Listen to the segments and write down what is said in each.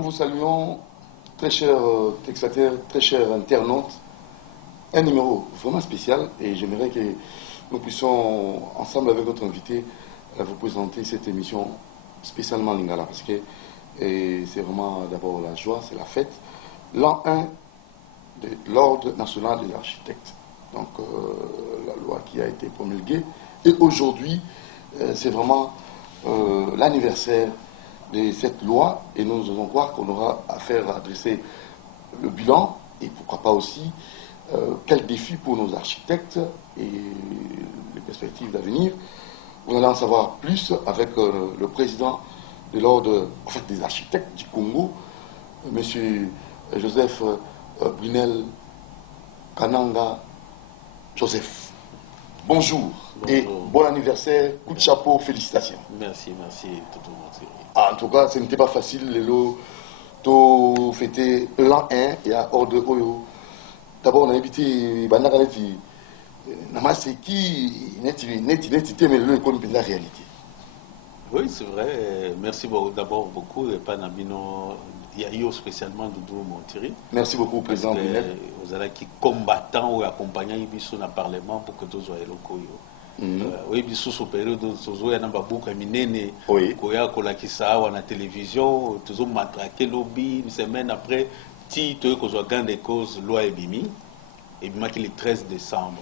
Nous vous saluons, très chers textataires, très chers internautes. Un numéro vraiment spécial et j'aimerais que nous puissions, ensemble avec notre invité, vous présenter cette émission spécialement Lingala parce que c'est vraiment d'abord la joie, c'est la fête. L'an 1 de l'Ordre national des architectes. Donc la loi qui a été promulguée. Et aujourd'hui, c'est vraiment l'anniversaire de cette loi et nous osons croire qu'on aura affaire à dresser le bilan et pourquoi pas aussi quel défi pour nos architectes et les perspectives d'avenir. Vous allez en savoir plus avec le président de l'Ordre des architectes du Congo, M. Joseph Brunel Kananga Joseph. Bonjour et bon anniversaire, coup de chapeau, félicitations. Merci, tout le monde. En tout cas, ce n'était pas facile, les lots, tout fêter l'an 1 et à Ordre Oyo. D'abord, on a invité Bandagaleti, Namaseki, Neti, mais le économie de la réalité. Oui, c'est vrai. Merci d'abord beaucoup, et Panabino, Yayo spécialement Doudou Montiri. Merci beaucoup, Président Brunel. Vous allez qui combattant ou accompagnant Ibiso dans le Parlement pour que tous soient locaux. Oui, Ibiso sur période où il y a un babou qui est Koya Kolakisa ou à la télévision, toujours matraqué lobby, une semaine après, si tu as gain des causes, loi Ebimi. Ebima qui est le 13 décembre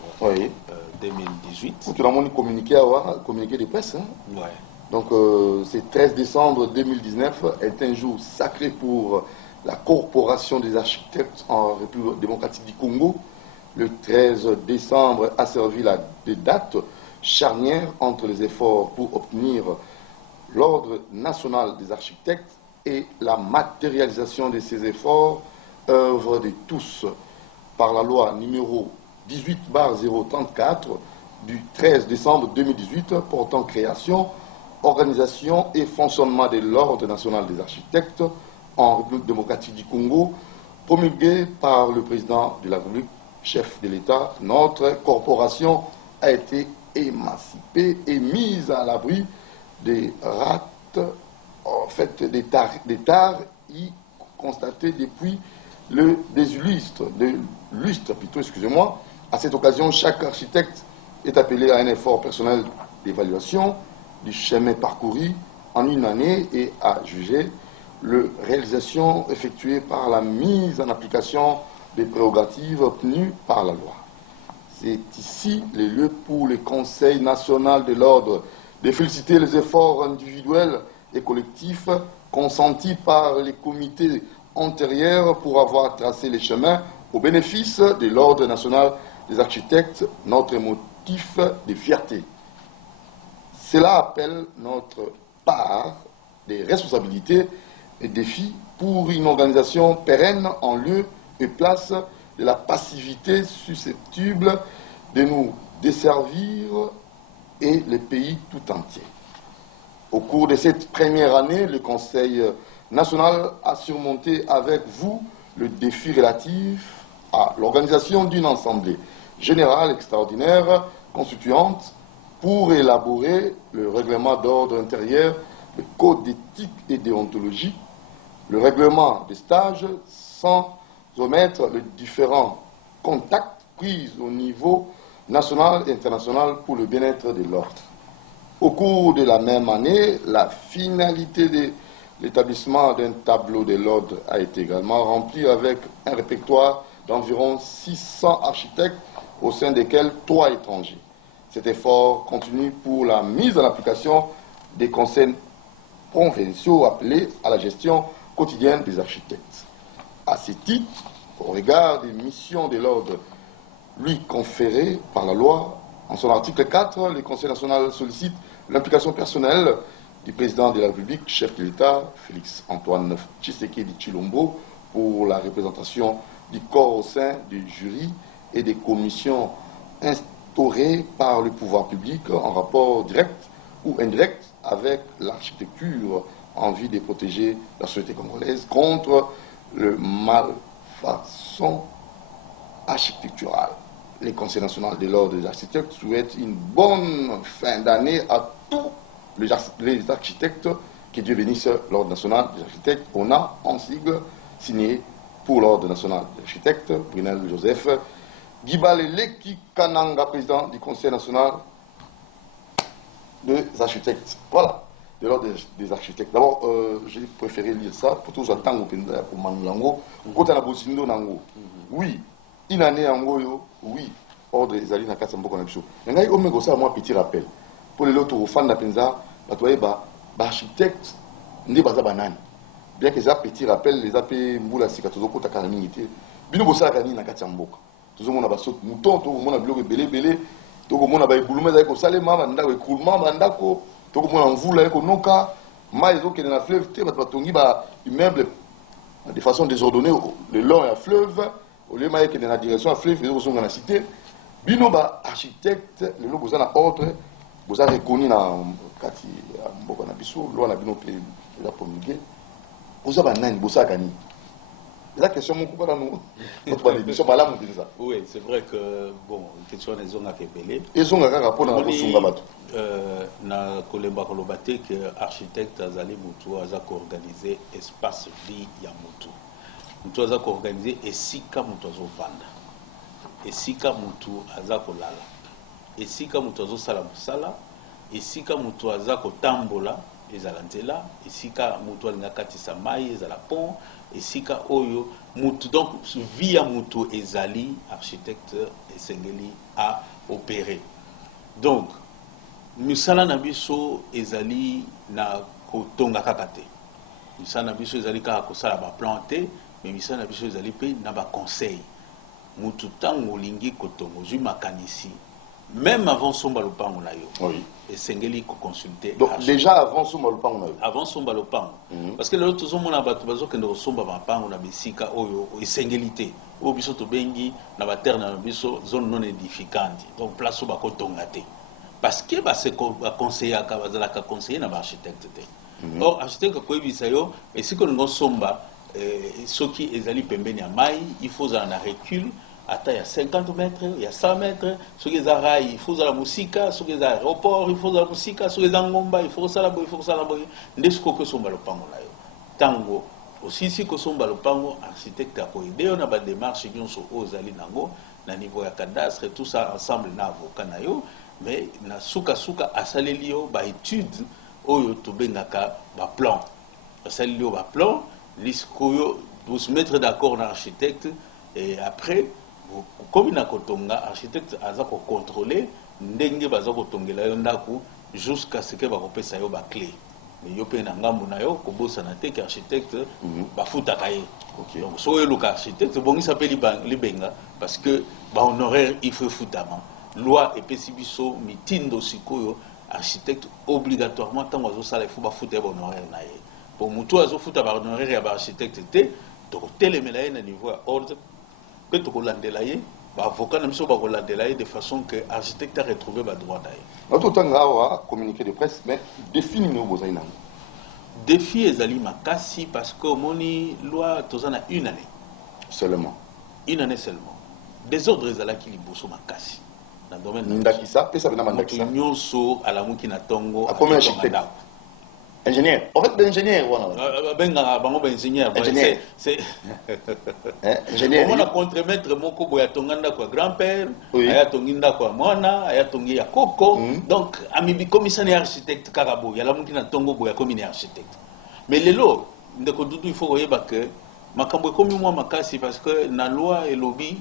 2018. Tout le monde communiqué de presse. Hein? Ouais. Donc, ce 13 décembre 2019 est un jour sacré pour la Corporation des architectes en République démocratique du Congo. Le 13 décembre a servi la date charnière entre les efforts pour obtenir l'Ordre national des architectes et la matérialisation de ces efforts, œuvre de tous, par la loi numéro 18/034 du 13 décembre 2018 portant création, organisation et fonctionnement de l'Ordre national des architectes en République démocratique du Congo, promulgué par le président de la République, chef de l'État. Notre corporation a été émancipée et mise à l'abri des rates, des tares y constatées depuis le lustre. À cette occasion, chaque architecte est appelé à un effort personnel d'évaluation du chemin parcouru en une année et à juger la réalisation effectuée par la mise en application des prérogatives obtenues par la loi. C'est ici le lieu pour le Conseil national de l'Ordre de féliciter les efforts individuels et collectifs consentis par les comités antérieurs pour avoir tracé les chemins au bénéfice de l'Ordre national des architectes, notre motif de fierté. Cela appelle notre part des responsabilités et défis pour une organisation pérenne en lieu et place de la passivité susceptible de nous desservir et le pays tout entier. Au cours de cette première année, le Conseil national a surmonté avec vous le défi relatif à l'organisation d'une assemblée générale extraordinaire constituante pour élaborer le règlement d'ordre intérieur, le code d'éthique et déontologie, le règlement des stages, sans omettre les différents contacts pris au niveau national et international pour le bien-être de l'ordre. Au cours de la même année, la finalité de l'établissement d'un tableau de l'ordre a été également remplie avec un répertoire d'environ 600 architectes, au sein desquels 3 étrangers. Cet effort continue pour la mise en application des conseils provinciaux appelés à la gestion quotidienne des architectes. À ce titre, au regard des missions de l'ordre lui conférées par la loi, en son article 4, le Conseil national sollicite l'implication personnelle du président de la République, chef de l'État, Félix Antoine Tshisekedi Tshilombo, pour la représentation du corps au sein du jury et des commissions instaurées par le pouvoir public en rapport direct ou indirect avec l'architecture en vue de protéger la société congolaise contre le malfaçon architectural. Le Conseil national de l'Ordre des architectes souhaite une bonne fin d'année à tous les architectes Que Dieu bénisse l'Ordre national des architectes. On a en sigle signé pour l'Ordre national des architectes, Brunel Joseph, Gibaleleki Kananga, président du Conseil national des architectes. Voilà, de l'Ordre des architectes. D'abord, j'ai préféré lire ça pour tous attendre pour Manulango. Quand on a bossé Nango, oui, une année en Goyo, oui, Ordre des Alliés Nakatsa Mboko Nabiso. Il y a un petit rappel. Pour les autres fans de la Penza, architecte, n'est pas banane. Bien que ça petit rappel, les AP Mboula Sikatozo Kota Karamingité, Bino Bossa Kani Nakatsa Mboka. Tout le monde a bassot mouton, tout le monde a bloqué belé, tout le monde a baïboulumé avec Salema, Mandako, Koulma, Mandako, tout le monde a envoulé avec Noka, Maïzo qui est dans la fleuve, Batongi, immeuble de façon désordonnée, le long et à fleuve, au lieu de qui est dans la direction à fleuve, ils sont dans la cité. Bino architecte, le lot Bosa ordre, Bosa reconnu dans Kati, Mboka Nabiso, l'on a Bino Pays, la promulgué, Bosa Banani, Bosa Gani. C'est la question, mon couple, notre émission, oui, c'est vrai que, bon, une question des zones à Kébélé. Ils ont un rapport dans la Sungabato. Na Kolemba Kolobate, que l'architecte Azali Moutou a organisé espace vie ya Moutou. Moutou a organisé et Sika Moutou Vanda. Et Sika Moutou Azako Lala. Et Sika Moutou Salamoussala. Et Sika Moutou Azako Tambola. Ezalantela. Et Sika Moutou Alingakati Samaï, Ezalapon. Et Sika Oyo, Moutou, donc via Moutou Ezali, architecte et Sengeli a opéré. Donc, Misala Nabiso Ezali na Kotonga Kakate. Misala Nabiso Ezali Kakosala ba planté, mais Misala Nabiso Ezali pe na ba conseil. Moutou Tango Lingi Kotongo, Juma Kanisi. Même avant Somba Lopango na yo. Oui. Et Sengeli ko consulter. Donc déjà avant Somba Lopango na yo. Avant Somba Lopango. Parce que le autre zomo na batu bazo kendo Somba Lopango na bisika oyo et Sengelité. O biso to bengi na ba terre na biso zone non édificante. Donc place ba ko tongate. Parce que ba se conseiller ka bazala ka conseiller na ba architecte te. Or architecte ko ebisa yo et si ko ngo Somba soki ezali pembeni ya mai, il faut en recul. Attends, il y a 50 mètres, il y a 100 mètres, sur les rails, il faut la musique, sur les aéroports, il faut la musique, sur les angomba, il faut ça la boy, il faut ça la boy. N'est-ce que son balopango là. Tango, aussi si que son balopango, architecte a aidé, on a des démarches qui sont aux Alinango, na niveau ya cadastre, tout ça ensemble na avocat na yo, mais na suka a salelio, ba étude, oyo to bengaka, ba plan. Salelio ba plan, liskoyo, pour se mettre d'accord dans l'architecte, et après, comme il a kotonga architecte a contrôler ndenge baza kotongela yo ndaku jusqu'à ce que ba kopesa yo ba clé mais yo pe na ngambu na yo ko bossa na te architecte ba futa kaye. Donc so yo architecte bongi s'appelle libenga parce que ba honoraire il faut futama loi et pesibiso mitindo sikoyo architecte obligatoirement tant ozo sala il faut ba futa ba honoraire na ye pour mutu azo futa ba honoraire ya ba architecte te donc telemela na niveau ordre que tu as avocat de façon que l'architecte a retrouvé le droit d'ailleurs. Notre temps a communiqué de presse, mais défi nous besoin. Défi est ali makasi parce que moni loi tozana une année. Seulement. Une année seulement. Des ordres est qui li bosso makasi. Dans le domaine Ndakisa, pesa bena mandakisa. Nyonso ala muki na tongo. A combien architecte? Ingénieur. En fait, l'ingénieur, voilà. Ingénieur. C'est. Ingénieur. On a contre-maître mon kobo ya tonganda kwa grand-père, aya tonginda kwa mwana, aya tongi ya koko. Donc, amibi commissaire architecte karabo, ya la muki na tongo boya comme architecte. Mais lelo, ndeko dudu il faut yeba que makambo komi moi makasi parce que na loi et lobby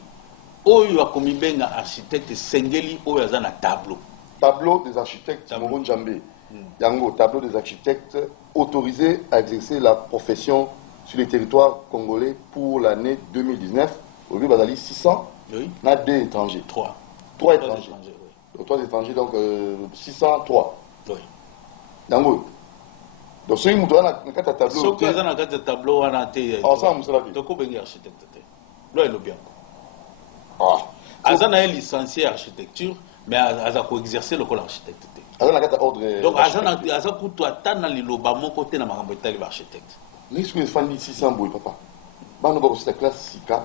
oyo akomi benga architecte sengeli oyo azana tableau. Tableau des architectes Moron Djambé. Yango, tableau des architectes autorisés à exercer la profession sur les territoires congolais pour l'année 2019. Au lieu Bazali 600, oui. On a 2 étrangers. 3 étrangers. Oui. Donc 3 étrangers, donc 603. Oui. Yango. Donc ce qui nous donne un tableau. Ce qui est un tableau, on a été. Ensemble, c'est la vie. Donc, on est architecte. Là, il est bien. Ah. Azana est licencié architecture, mais Azana a exercé le rôle architecte. Donc, Azana a coûté à Tana Liloba, mon côté, dans ma gambe architecte. Mais ce que les fans disent 600 bouilles, papa. Bah, nous avons aussi la classe 6K.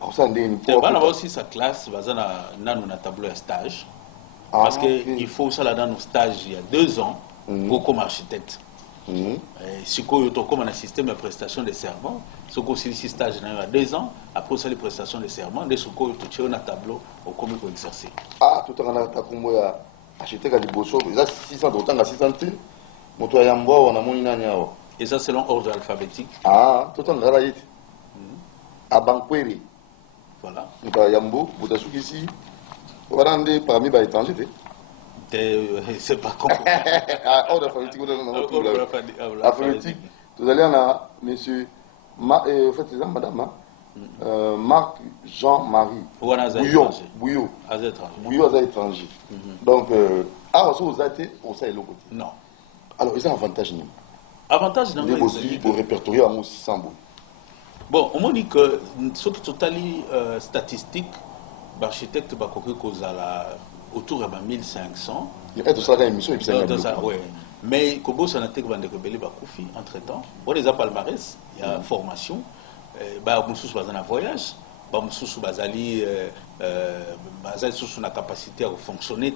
On a aussi sa classe, Azana a un tableau à stage. Parce qu'il faut ça là dans nos stages il y a 2 ans pour comme architecte. Si on comme un système de prestation de serment, ce qu'on s'est stage à 2 ans, après ça les prestations de serment, dès ce qu'on tu un tableau au commis pour exercer. Ah, tout en a comme moi acheté à Liboso, il y a 600 d'autant à 600 moto ya mboa on a mon inania. Et ça selon ordre alphabétique. Ah, tout en a été. À Bankweri. Voilà. Donc à Yambo, Boutasuki ici. On va rendre parmi les étrangers. C'est pas compliqué. Ordre alphabétique, alphabétique. Vous allez en monsieur, en fait, c'est ça, madame, Marc Jean-Marie Bouillon. Bouillon à étranger. Donc, vous avez au sein de l'autre côté. Non. Alors, ils ont un avantage. Avantage dans le aussi pour répertorier à 600. Bon, on dit que ce qui est statistique, l'architecte va autour de 1500. Il y a tout ça dans l'émission. Oui. Mais Kobo Sanatek va découvrir Bakoufi entre-temps. On les a palmarès, il y a formation. Moussous va en voyage. Moussous va aller sous la capacité à fonctionner.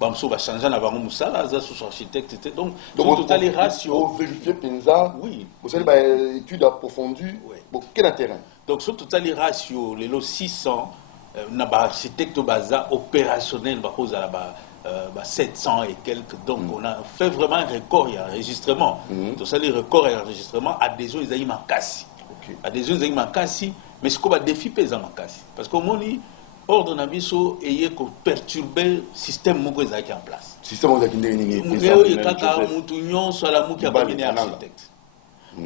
Moussous va changer en avant Moussala, sous architecte. Donc tout les ratios. Vous vérifiez Penza. Oui. Vous avez une étude approfondie. Pour quel terrain? Donc sur tout les ratios, les 600, na ba architecte baza opérationnel ba cause à la 700 et quelques. Donc on a fait vraiment un record et un enregistrement. Tout ça les records et enregistrement adhésion ils ont makasi. Adhésion ils ont makasi, mais ce qu'on va défi pesa makasi parce qu'au moins ordre na biso et que perturber le système moko ezaki en place. Système ezaki ndenge nini kaka mutu nyonso ala muki abamine architecte.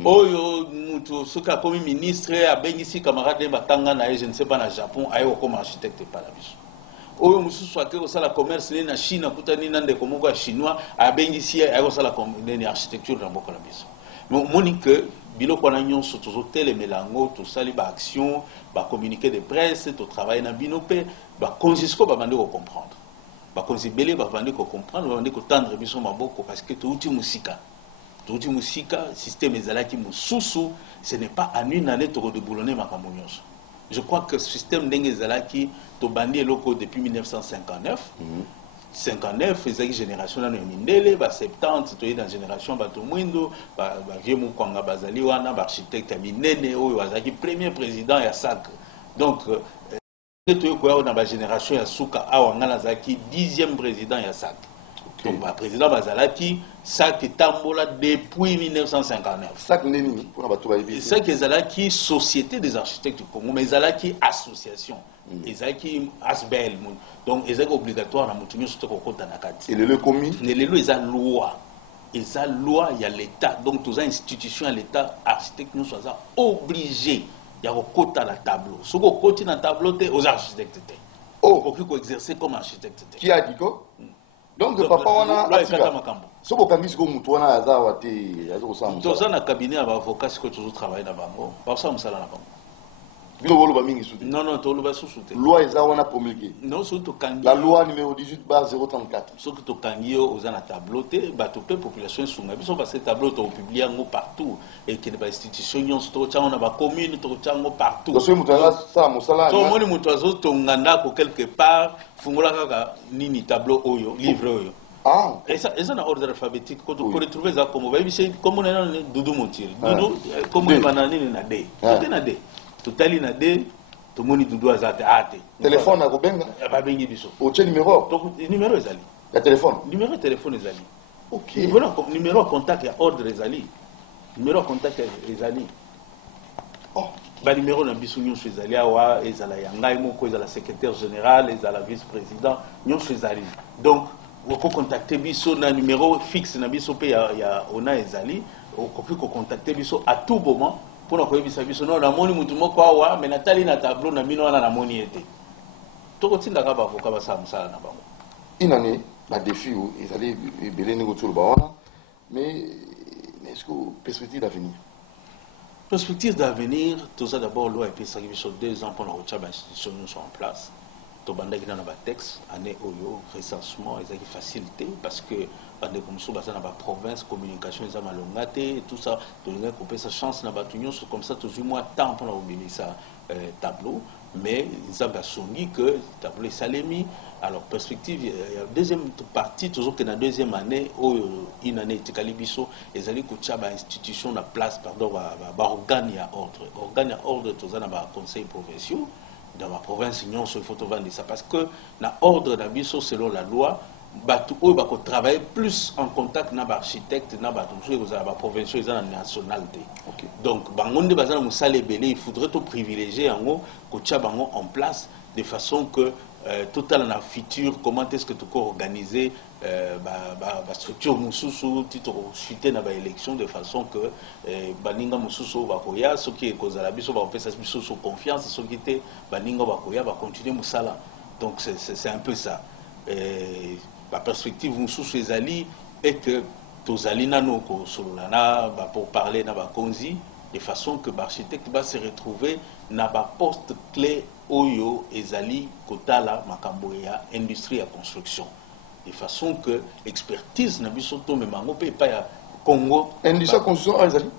Oyo mutu soka comme ministre abengisi camarade batanga na je ne sais pas na Japon ayo comme architecte par la biso. Oyo mususu ake ko sala commerce na Chine kutani na ndeko moko chinois abengisi ayo sala comme architecture na mboka na biso. Mais monique biloko na nyonso tozotel melango to sali ba action ba communiqué de presse to travail na binope ba konsisko ba bande ko comprendre. Ba konsibele ba bande ko comprendre ba bande ko tendre biso maboko parce que to uti musika. Tout musika système ezalaki mususu ce n'est pas en une année to déboulonner makambo nyonso. Je crois que ce système ndenge ezalaki to bandi eloko depuis 1959. 59 ezaki génération na mindele ba 70 to dans génération ba to mwindo ba vieux mukwanga bazali wana ba architecte minene oyo azaki premier président ya SAC. Donc to ko na ba génération ya suka awa ngala zaki 10e président ya SAC. Donc, le président Bazalaki, ça qui tambola depuis 1959. Ça qui est ça qui est Société des architectes du Congo, mais Zalaki association. Zalaki asbel. Donc, c'est obligatoire à monter sur le côté de et le commis. Les lois, ils ont loi. Ils ont loi, il y a l'État. Donc, tous les institutions à l'État, architectes, nous sommes obligés. Il y a un côté à la tableau. Ce qu'on côté dans la tableau, c'est aux architectes. Oh, il faut exercer comme architecte. Qui a dit quoi? Donc, papa, on a ce qu'on a dit que nous avons dans un cabinet d'avocat que tu travailles là-bas. Non, non, tu as sous-souté. Loi est promulguée. Non, la loi numéro 18/034. Ce que tu as aux tableau, la population est soumise. Parce que tableau est publié partout. Et que les institutions sont communes partout. Donc, quelque part, il tableau, livre. Ah. Et ça, c'est un ordre alphabétique. Quand on retrouve ça comme on a Doudou Montir. Doudou, comme on a Nadé. Tout à l'heure, tout le monde doit être téléphone à Gobenga. Au numéro. Numéro est allé. Le téléphone. Numéro de téléphone est allé. Ok. Numéro de contact est ordre est allé. Numéro de contact est allé. Oh. Numéro de bisouillon est allé. Awa, est allé. Yangaï Moko est la secrétaire générale, est la vice-président. Nyon est allé. Donc, on peut contacter biso na numéro fixe na biso pe ya ona est allé. On peut contacter biso à tout moment. Pour nous koyebisa biso non na moni mutu moko awa mais natali na tableau na mino wana na moni ete to kotinda ka ba avocat ba sa musala na bango inane ba défi ils allaient belé négocier le baona mais est-ce que perspective d'avenir tout ça d'abord loi et puis ça qui sur 2 ans pour la recherche institutions sont en place to banda qui na ba texte année oyo recensement ils ont facilité parce que bande comme ça dans la province communication ils ont malongate tout ça to les couper sa chance na batunyo comme ça toujours moins temps pour obtenir ça tableau mais ils ont songi que tableau salemi. Alors perspective, il y a deuxième partie toujours que dans la deuxième année une année tikalibiso ils allaient coacher à institution la place pardon organe à ordre tous dans les conseils provinciaux dans la province il faut vendre ça parce que dans ordre d'abiso selon la loi batu travailler plus en contact na architecte na batu la provinciaux ils ont la nationalité donc bangonde bazana musale belé il faudrait tout privilégier en haut coacher bango en place de façon que total dans futur comment est-ce que tu peux organiser la structure mususu titre chuter dans l'élection de façon que baninga mususu bakoya ce qui est cause la biso va faire biso sous confiance ce qui était baninga bakoya va continuer musala donc c'est un peu ça la perspective mususu ezali est que tozali nano ko solana pour parler na ba konzi de façon que l'architecte va se retrouver na ba poste clé oyo ezali kotala makambo ya industrie ya construction de façon que expertise na biso to memango pe pa ya Congo industrie construction ezali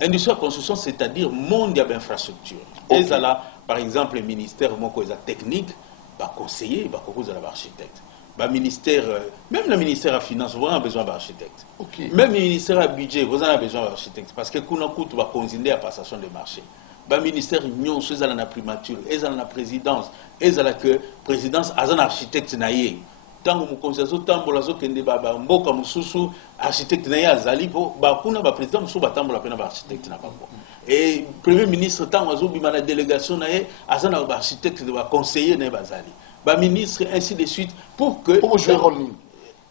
industrie construction c'est-à-dire monde ya infrastructure ezala par exemple le ministère moko eza technique ba conseiller ba kokoza la architecte ba ministère même le ministère à finance vous avez besoin d'architecte même le ministère à budget vous avez besoin d'architecte parce que kuna kutu ba consigner à passation de marché le ministère union soit dans la primature et dans la présidence et dans la présidence as un architecte naïe tant que mon conseiller tambola zo kende ba mboka mususu architecte naïe azali po ba kuna ba président mususu ba tambola pena ba architecte na bango et premier ministre tant azo bima na délégation naïe as un architecte de ba conseiller naïe bazali ba ministre ainsi de suite pour que jouer rôle ni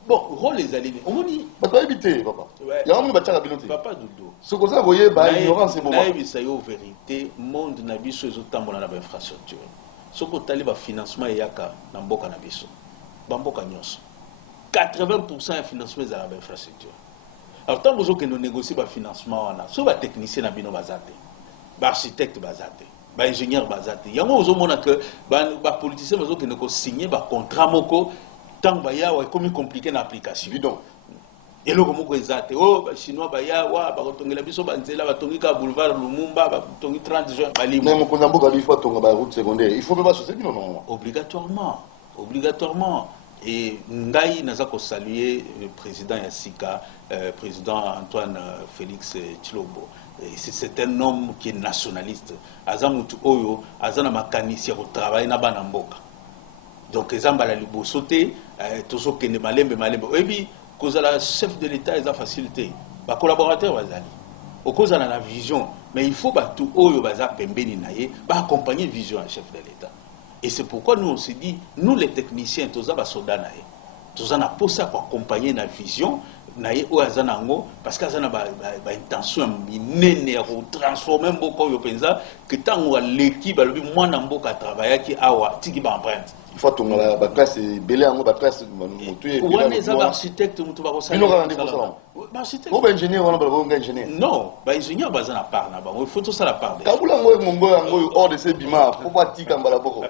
bon rôle les alignés on dit ba to habiter papa il y a un ba tchaka biloté papa doudou ce que ça voyez ba ignorance bon na ça yo vérité monde na biso ezotambola na ba infrastructure soko tali ba financement yaka na mboka na biso ba mboka nyonso 80% ya financement za ba infrastructure alors tant besoin que nous négocions ba financement wana so ba technicien na bino bazate ba architecte bazate ba ingénieur bazate yango ozomona que ba politicien besoin que nous signer ba contrat moko tant ba yawa comme compliqué na application bidon et le moko ezate oh chinois ba yawa ba kotongela biso ba nzela ba tongika boulevard Lumumba ba tongi 30 juin bali mais mon konzambo il faut tonga ba route secondaire il faut pas chausser bino non obligatoirement et ngai naza ko saluer le président Yassika président Antoine Félix Tshilombo c'est un homme qui est nationaliste azamutu oyo azana makanisi ya travailler na bana mboka donc ezamba la libosote tozo kende malembe et puis cause la chef de l'état est en facilité ba collaborateur bazali au cause na la vision mais il faut ba tout oyo baza pembeni naye ba accompagner vision à chef de l'état et c'est pourquoi nous on se dit nous les techniciens toza ba soda naye toza na posa pour accompagner na vision naye o azana ngo parce que azana ba intention minene ya ko transformer mboka oyo penza que tango l'équipe ba lobi mwana mboka travailler ki awa tiki ba empreinte il faut tomber la classe belé en classe motu on est architecte mutu ba ko sala architecte ou ingénieur on ba ingénieur non ba ingénieur bazana part na ba il faut tout ça la part kabula ngo ngo hors de ces bima faut pas tika mbala boko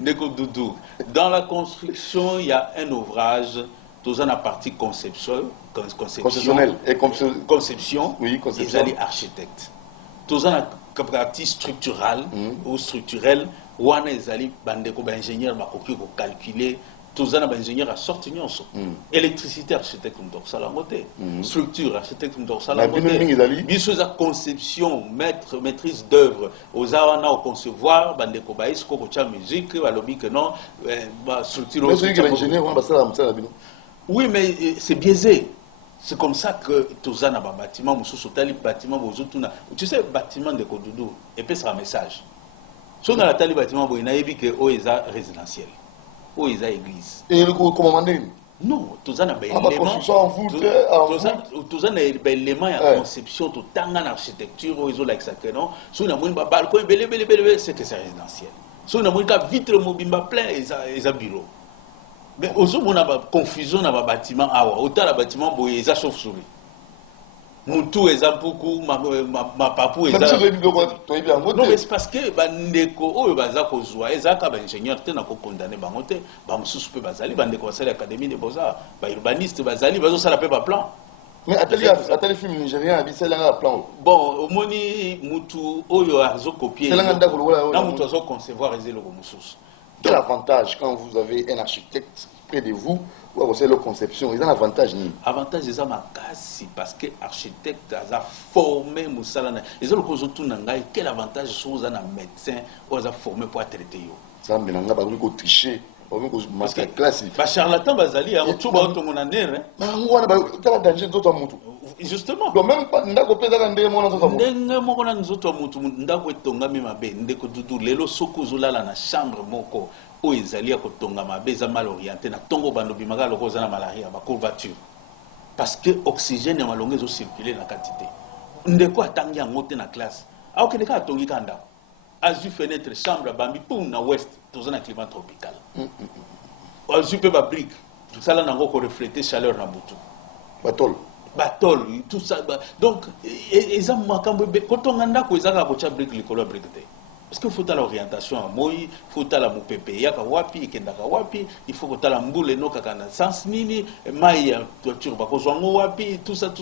Neko Doudou dans la construction il y a un ouvrage tous en la partie conceptionnelle et conception oui conception les architectes tous en la partie structurale ou structurelle ou en ezali bandeko ba ingénieur ba koki ko calculer tous en ingénieur à sortir nyonso électricité architecte donc ça la moté structure architecte donc ça la moté biso za conception maîtrise d'œuvre aux awana au concevoir bandeko ba isko ko cha musique ba lobi que non ba structure mais celui qui est ingénieur on va ça la bino. Oui, mais c'est biaisé. C'est comme ça que tous en bâtiment, bâtiment, tu sais, bâtiment de Kodoudou, et puis c'est un message. Si on a la tali bâtiment, il y a que OESA résidentiel, OESA église. Et le commandant? Non, tous en élément. Tous en élément et conception, tout en architecture, OESA like ça que non. Si on a un balcon, c'est que c'est résidentiel. Si on a un vitre mobile plein, et un bureau. Mais aussi, on a confusion dans le bâtiment. Autant le bâtiment, il y a chauve-souris. Mon tout est un peu ma papou est non, mais c'est parce que Bandeko, il y a des ingénieurs qui sont condamnés. Ils sont condamnés à l'Académie des Beaux-Arts. Les urbanistes, ils ont fait un plan. Mais à tel film nigérien, c'est là un plan. Bon, au moni mutu oyo azo copier. C'est là un mutu azo concevoir ezelo mususu. Quel avantage quand vous avez un architecte près de vous ou c'est la conception? Il y a un avantage ni. Avantage c'est ma casse parce que l'architecte a formé Moussalana. Ils ont le cause tout nangai. Quel avantage sont un médecin ou a formé pour traiter yo? Ça me n'a pas beaucoup tricher. Parce que classe. Bah charlatan bazali a tout ba to mon aner. Mais on a quel danger d'autre mutu. Justement. Donc même pas ndako pesa kande mona ça. Ndenge moko na nzoto mutu ndako etonga mi mabe ndeko dudu lelo soko zolala na chambre moko. O ezali ya kotonga mabe za mal orienté na tongo bando bimaka loko za na malaria ba courbature. Parce que oxygène ya malonga zo circuler na quantité. Ndeko atangi yango te na classe. A okende ka tongi kanda. Azu fenêtre chambre bambi pour na ouest dans un climat tropical. Azu pe ba brique. Tout ça là nango ko refléter chaleur na butu. Batol tout ça donc eza makambo kotonga ndako ezaka ko cha brique likolo brique te. Parce qu'il faut l'orientation à moi, il faut la moupepe, yaka wapi, kendaka wapi, il faut que la mboule no kakana sans nini, maïa toiture bako zongo wapi, tout ça.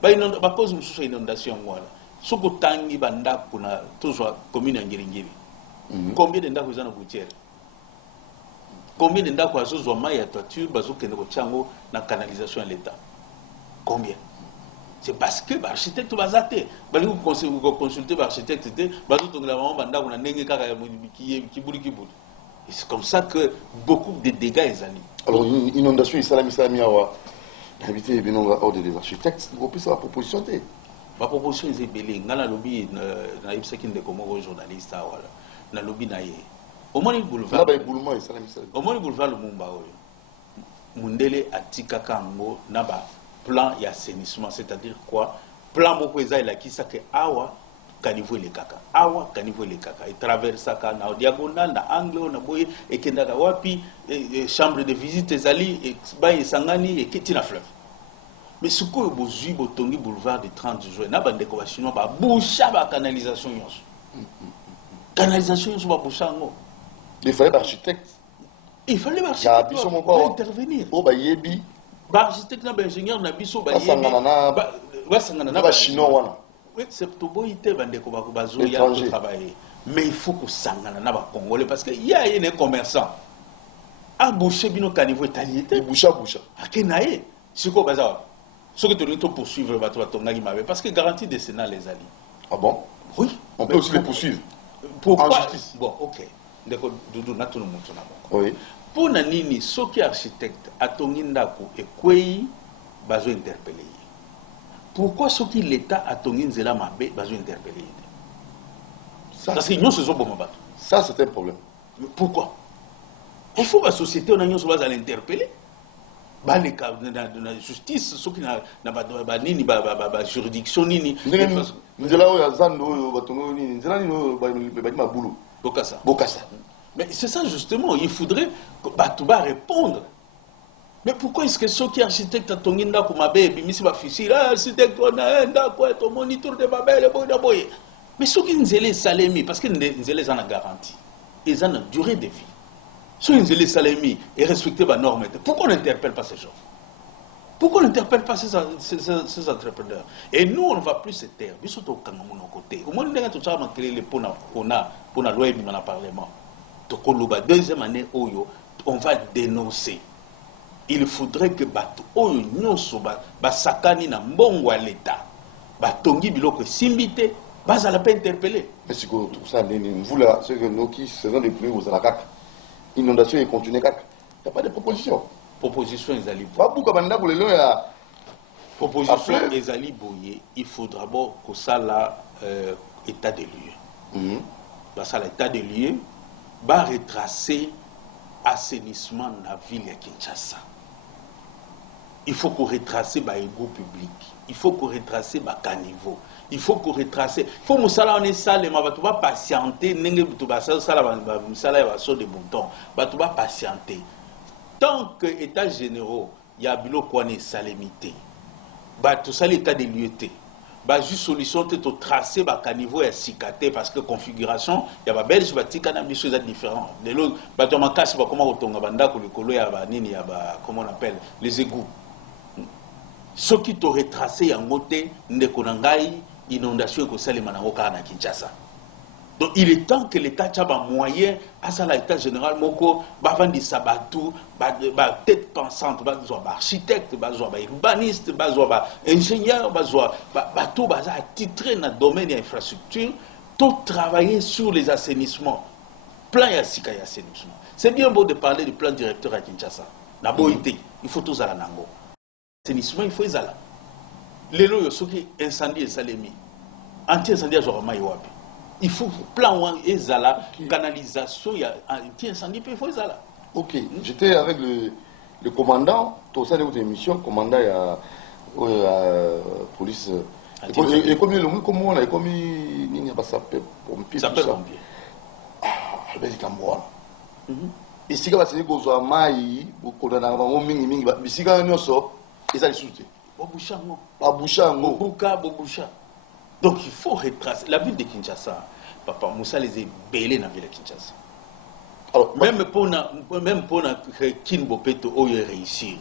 Ba inonda ba cause mususu inondation wala. Soko tangi banda kuna toujours commune ngiri. Combien de ndako zana gouttière? Combien de ndako azozwa maïa toiture bazo kende ko chango na canalisation à l'état? Combien? C'est parce que l'architecte va zater. Vous consultez l'architecte, c'est comme ça que beaucoup de dégâts sont allés. Alors, une inondation, il s'est mis à habiter hors des architectes. Vous pouvez la proposition. Ma proposition est belle. Dans le lobby, dans les journalistes, dans le lobby, au moins, le boulevard. Au moins, le boulevard, le Mumba. Mundele Atika Kango, Naba. Plan et assainissement, c'est-à-dire quoi? Plan mokweza ila kisa ke awa kanivo le kaka. Awa kanivo le kaka. Et traverse ka na diagonale na angle na boye et kendaka wapi chambre de visite ezali et baye sangani et ketina fleuve. Mais ce que bozui botongi boulevard de 30 juin na bande ko ba chinois ba boucha ba canalisation yonso. Canalisation yonso ba boucha ngo. Il fallait l'architecte. Il fallait l'architecte pour intervenir. Oh ba yebi architecte na ingénieur na biso ba chinois. Oui, c'est tout beau ité bande ko ba bazo ya travailler. Mais il faut que sangana na ba congolais parce que il y a des commerçants. A boucher bino caniveau italiété. Boucha. Akenaye. Siko baza. Ce que tu dois poursuivre ba to tonga mabe parce que garantie décennale les alliés. Ah bon? Oui. On peut aussi les poursuivre. Pourquoi? En justice. Bon, OK. Ndeko dudu na tout le monde na moko. Oui. Pour nanini soki architecte atongi ndako ekwei bazo interpeller. Pourquoi soki l'état atongi nzela mabe bazo interpeller? Parce que nous sommes bon bato. Ça c'est un problème. Mais pourquoi? Il faut la société on a nyonso baza l'interpeller. Ba le cas de la justice soki na ba nini ba juridiction nini. Nzela o ya zando o batongo nini nzela nini ba ma boulot. Bokassa. Mais c'est ça justement, il faudrait que Batouba répondre. Mais pourquoi est-ce que ceux qui architectes ont tongi ndako mabe bimisi ba fissile architecte on a ndako et on moniteur de mabe le boy. Mais ceux qui nzele salemi parce que nzele ça na garantie. Ils ont une durée de vie. Ceux qui nzele salemi et respecter ba normes. Pourquoi on n'interpelle pas ces gens? Pourquoi on n'interpelle pas ces entrepreneurs? Et nous, on ne va plus se taire. Nous sommes au côté. Au moins, nous avons créé les pour la loi et le Parlement. Deuxième année, on va dénoncer. Il faudrait que Oyo Nyoso, Sakani na mbongo à l'État, Batongi Biloko Simbite, Bazala pas interpeller. Mais c'est que tout ça, vous là, ceux que nous qui faisons des pluies, vous avez la CAC. Inondation et continue CAC. Il n'y a pas de proposition. Proposition Ezali Proposition Ezali Boye, il faudra d'abord que ça là état des lieux. Ça l'état des lieux va retracer assainissement dans la ville de Kinshasa. Il faut qu'on retrace les égouts publics. Il faut qu'on retrace les caniveaux. Il faut qu'on retrace. Il faut que nous va patienter. Tant que l'état généraux, il y a un salémité. Tout ça, l'état des lieux. Juste solution de tracer le caniveau et cicater parce que configuration, il y a des belges qui sont différents. Comment on appelle les égouts. Ce qui t'aurait tracé en côté, Ndekonangai, inondation et Salima Nangoka na Kinshasa. Donc il est temps que l'État ait un moyen, à ça l'État général, Moko, Bavandi Sabatou, tête pensante, architecte, urbaniste, ingénieur, tout titré dans le domaine de l'infrastructure, tout travailler sur les assainissements. Plan Yassika et assainissement. C'est bien beau de parler du plan directeur à Kinshasa. La beauté, il faut tous à la Nango. Assainissement, il faut les aller. Les lois, ceux qui incendient et salemi. Anti-incendie à Zorama et Wabi. Il faut plan et zala, canalisation, il y a anti-incendie, il faut les aller. Ok, j'étais avec le commandant, tout ça de votre émission, commandant à police. Et comme il on a comme il n'y a pas ça pompier. Ça peut pompier. Ah, Albert Kamboa. Et si vous avez besoin de maïs, vous avez mingi, mais si vous avez besoin de ça, donc il faut retracer. La ville de Kinshasa, papa Moussa les est belé dans la ville de Kinshasa. Alors, même pour Kinbo Peto réussir,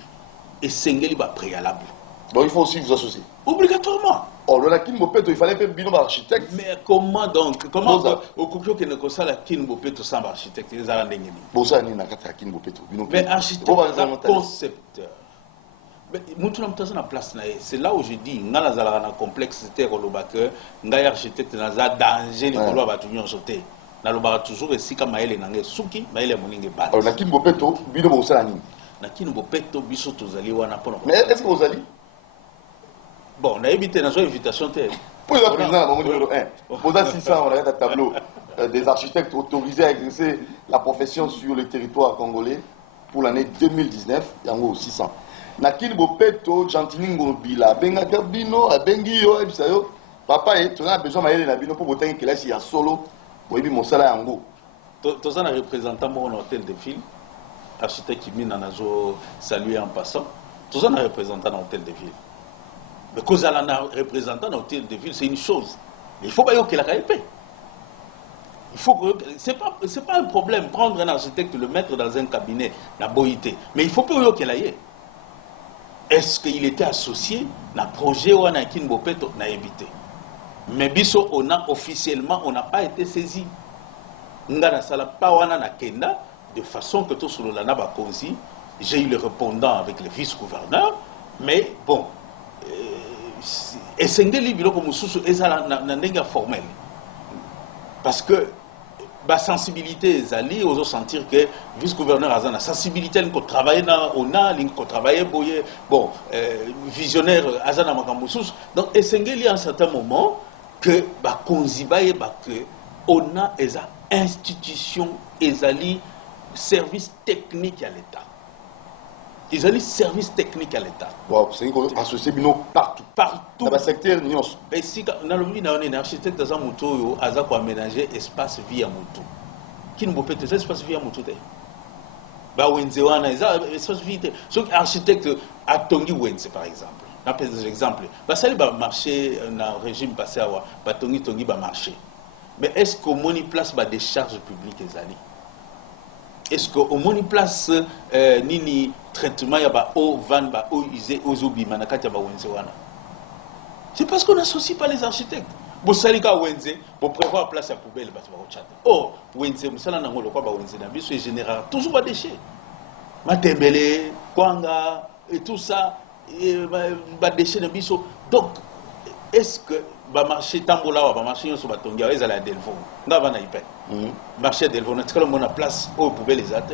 et Sengeli va préalable. Donc il faut aussi vous associer. Obligatoirement. Oh, le Kinbo Peto, il fallait faire un architecte. Mais comment donc? Comment au Koukou qui ne connaît la Kinbo Peto sans architecte? Mais architecte, concepteur. C'est là où je dis, dans la complexité, il y a architecte, il y a danger, il y a sauté. Il y a toujours des sites qui sont souki, mais il y a des bâtiments. Alors, il y a des mais est-ce que vous allez? Bon, on a évité une invitation. Pour le président, mon numéro 1, posant 600, on a un tableau des architectes autorisés à exercer la profession sur le territoire congolais pour l'année 2019, il y a 600. Nakini Bopeto, Gentiningo Bila, Benga Gabino, Bengio, Ebisayo, papa, tu as besoin de mailler la bino pour voter que là, il y a solo, ou bien mon salaire en go. Tu as un représentant de mon hôtel de ville, architecte qui mine en azo salué en passant. Tu as un représentant dans l'hôtel de ville. Mais quand tu as un représentant dans l'hôtel de ville, c'est une chose. Il faut pas que la KLP. Ce n'est pas un problème, prendre un architecte, le mettre dans un cabinet, la boïté. Mais il faut pas qu'il aille. Est-ce qu'il était associé à un projet où on a Kinbopeto n'a évité? Mais biso on a officiellement, on n'a pas été saisi. Ngana sala pa wana na kenda de façon que tout sur le lana ba konzi, j'ai eu le répondant avec le vice-gouverneur, mais bon, esengeli biloko mususu ezala na ndenge formel. Parce que la sensibilité ezali ozo sentir que vice-gouverneur a la sensibilité qu'on travaille na ona qu'on travaille boye bon visionnaire azana makambusus donc esengeli à un certain moment que ba konzibaye ba que ona eza institution ezali service technique à l'État. Ils ont service technique à l'État. Wow, c'est associé partout. Partout. Dans le secteur, nous mais si on a un architecte dans un moto, il a aménager espace vie à moto. Qui ne peut pas espace vie à moto? Bah, Wenze, on a espace vie. Ce architecte à Tongi Wenze, par exemple. On a des exemples. Bah, ça va marcher dans le régime passé à Tongi va marcher. Mais est-ce qu'au moins il place des charges publiques les années? Est-ce qu'au moins il place nini traitement ya ba eau van ba eau usée aux obi manakati ya ba wenze wana? C'est parce qu'on n'associe pas les architectes. Bo salika wenze, bo prévoir place à poubelle ba ba chat. Oh, wenze musala na ngolo kwa ba wenze na biso et général toujours ba déchets. Matembele, kwanga et tout ça ba déchets na biso. Donc est-ce que ba marché tambola ba marché sur ba tongia ezala ya Delvaux ngaba na ipe marché Delvaux na tikala mona place au poubelle les atte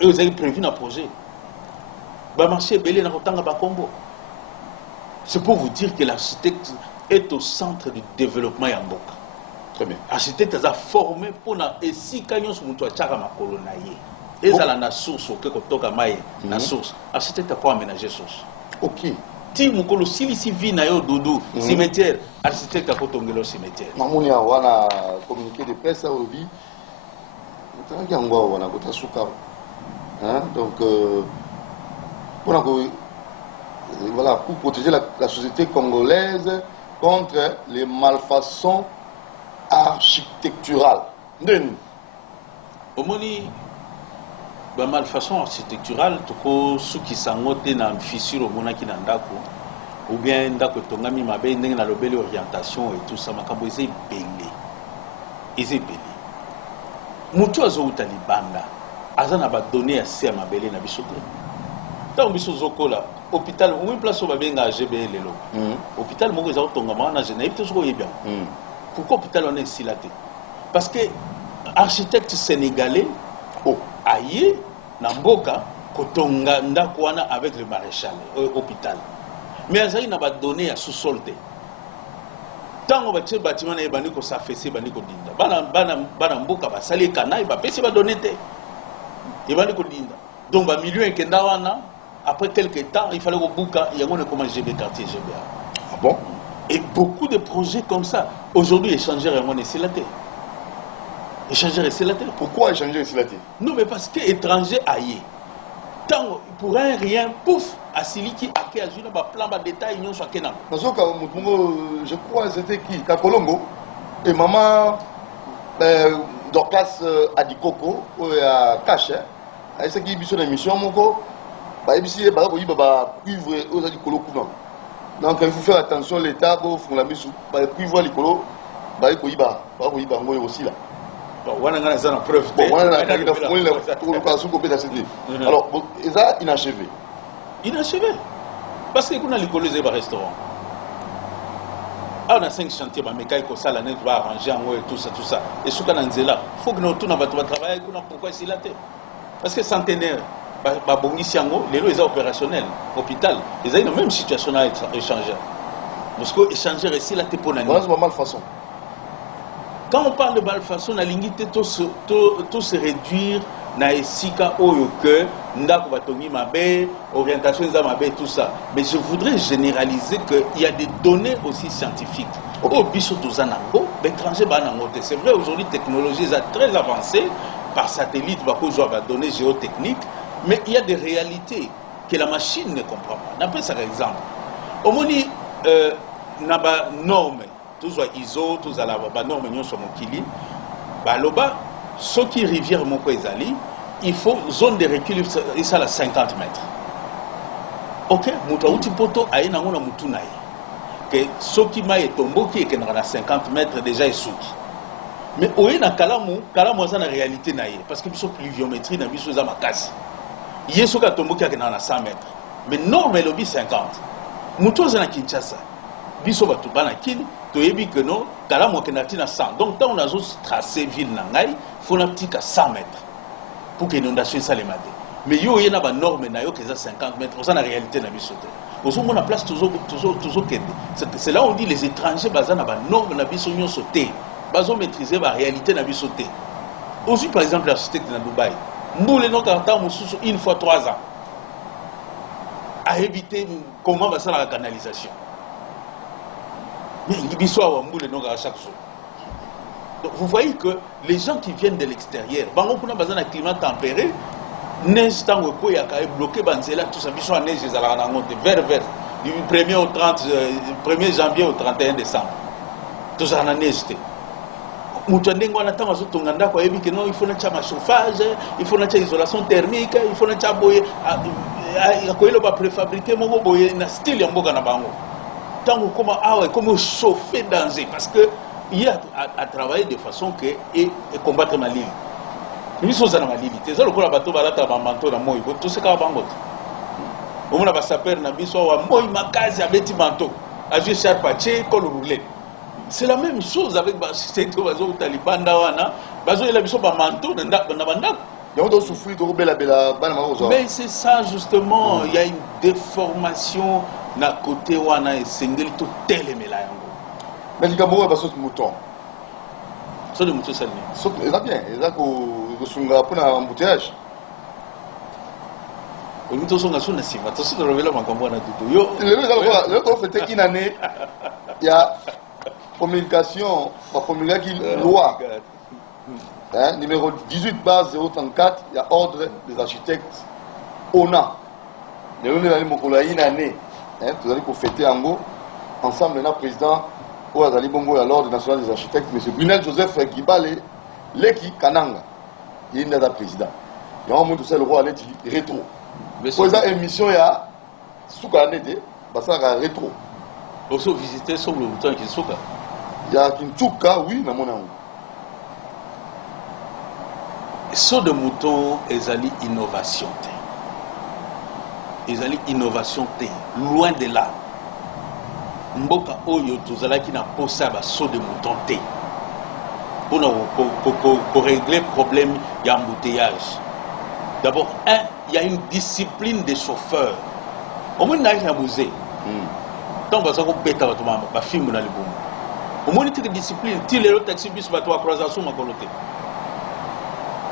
et vous avez prévu un projet ba marché belé na kotanga ba kombo. C'est pour vous dire que l'architecte est au centre du développement yamboka. Très bien. L'architecte a formé pour na et si kanyon sur mutu achaka makolo na ye ezala na source au kotoka mai na source architecte a pas aménager source. OK. Si mukolo silisi vi na yo doudou cimetière architecte a kotongelo cimetière. Mamoni a wana communiqué de presse au vie. Tant qu'il ngwa wana kotasuka. Hein donc voilà pour protéger la société congolaise contre les malfaçons architecturales. Omoni ba malfaçon architecturale toko suki sangote na fissure omona ki na ndako ou bien ndako tongami mabe ndenge na lobeli orientation et tout ça makambo eza ebele eza ebele moto azouta libanda aza na badonné ya se ya mabele na biso te ntango biso ozokola hôpital omoi place oyo babenga agbe lelo hôpital moko eza kotongama wana je nayebi te soki oyebi yango pourquoi hôpital wana esila te parce que architecte sénégalais aye na mboka kotonga ndako wana avec le maréchal hôpital mais azali na badonné ya sous-sol te ntango batie bâtiment na ye bandi kosafese bandi kodinda bana mboka basali ekanayi bapesi badonné te ebandi kodinda donc bamillion ekenda wana après quelques temps il fallait kobuka yango nekoma GB quartier GBA. Ah bon? Et beaucoup de projets comme ça aujourd'hui échangeur yango nesila te échangeur esila te. Pourquoi échangeur esila te? Non mais parce que étranger aye tant pour un rien pouf asiliki ake azuna ba plan ba détail nyonso akena nazoka mutungo je crois c'était qui Kakolongo et maman Dorcas Adikoko ya cache a ce qui biso na mission moko ba ebisi ba ko yiba ba cuivre aux adikolo kuna donc il faut faire attention l'état pour font la biso ba cuivre likolo ba ko yiba ngoyo aussi là. Bon, preuve. Alors, c'est inachevé. Inachevé. Parce que nous avons les restaurants. On a 5 chantiers, mais quand ça, l'année va arranger tout ça, tout ça. Et ce qu'on a dit là, il faut que nous tournions travailler. Pourquoi c'est là? Parce que centenaire, les lois sont opérationnels, hôpital, ils ont la même situation à échanger. Parce que échanger ici, là, tu es pour l'année. C'est pas malfaçon. Quand on parle de malfaçon, la ligne tout se réduire na esika oyo que ndako batongi mabe, orientation za mabe tout ça. Mais je voudrais généraliser que il y a des données aussi scientifiques. Au biso tozanango, l'étranger banango. C'est vrai aujourd'hui technologie est très avancée par satellite bako joa ba données géotechniques, mais il y a des réalités que la machine ne comprend pas. N'appelle ça exemple. Au moni na ba norme toujours ISO, tous à la norme sur mon kili, baloba, ce qui rivière mon ezali, il faut zone de recul, il s'à 50 mètres. Ok, mouta outi poto aïe na ngona moutou naï. Que ce qui m'a tombo qui est que na 50 mètres déjà est souki. Mais oye na kalamu ça na réalité naïe parce que biso pluviométrie na biso za makasi. Yeso ka tombo qui est na 100 mètres. Mais norme lobby 50. Moutou za na Kinshasa. Biso batu bana kini toyebi que non kala mo kenati na 100 donc tant on a tracé ville na ngai faut na tika 100 mètres pour que inondation ça les mate mais yo yena ba norme na yo que ça 50 mètres ça na réalité na biso te ozo mona place toujours kende c'est là on dit les étrangers baza na ba norme na biso nyon sauter bazo maîtriser ba réalité na biso te aujourd'hui par exemple l'architecte na Dubaï mboule no karta mususu une fois 3 ans à éviter comment va ça la canalisation. Mais il y a à chaque jour. Donc vous voyez que les gens qui viennent de l'extérieur, on a besoin d'un climat tempéré, neige tant que il y a bloqué Banzela, tout ça, ils sont en neige, ils ont vers du 1er au 30, 1er janvier au 31 décembre. Tout ça en neige. Il faut un chauffage, il faut une isolation thermique, il faut un boyer, il faut préfabriquer un style en Boganabang. Comment chauffer danger parce que il y a à travailler de façon que et combattre ma ligne. Nous sommes dans ma ligne. C'est ça le coup la bateau balata ba manteau na moi tout ce qu'a bangot. Au moins ba saper na biso wa moi makazi a beti manteau. A juste charpaché col roulé. C'est la même chose avec ba architecte bazo taliban dawana bazo ela biso ba manteau na banda. Mais c'est ça justement, il y a une déformation na côté wana et single tout tel et mélange. Mais les Camerounais passent au mouton. C'est le mouton salé. C'est bien, c'est que sunga pour un embouteillage. Le mouton sont sur la cime. Attention de révéler ma campagne du tout. Yo. Le temps fait une année, il y a promulgation, la promulgation loi. Numéro 18/034, il y a ordre des architectes ONA. Nous avons une année. Vous allez pour fêter en gros, ensemble, le président Ouazali Bongo à l'ordre national des architectes, M. Brunel Joseph Gibale, Leki Kananga, il est le président. Il y a un monde où c'est le roi rétro. Pour ça, émission, il y a sous l'année, basaka rétro. Aussi visiter sur le bouton Kinsuka. Il y a Kinsuka, oui, mais mon amour. Saut de mouton, ils allaient innovation. Ils allaient innovation. Loin de là. Mboka Oyo, tous allez qui n'a pas ça, saut de mouton. Pour régler le problème, il y a embouteillage. D'abord, il y a une discipline des chauffeurs. Au moins, il y a un musée. Tant que vous avez un film, au moins, il y a une discipline. Si les taxis bus vont croiser sur ma coloté.